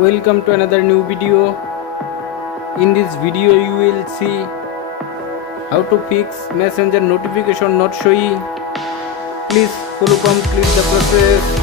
Welcome to another new video. In this video you will see how to fix messenger notification not showing. Please follow complete the process.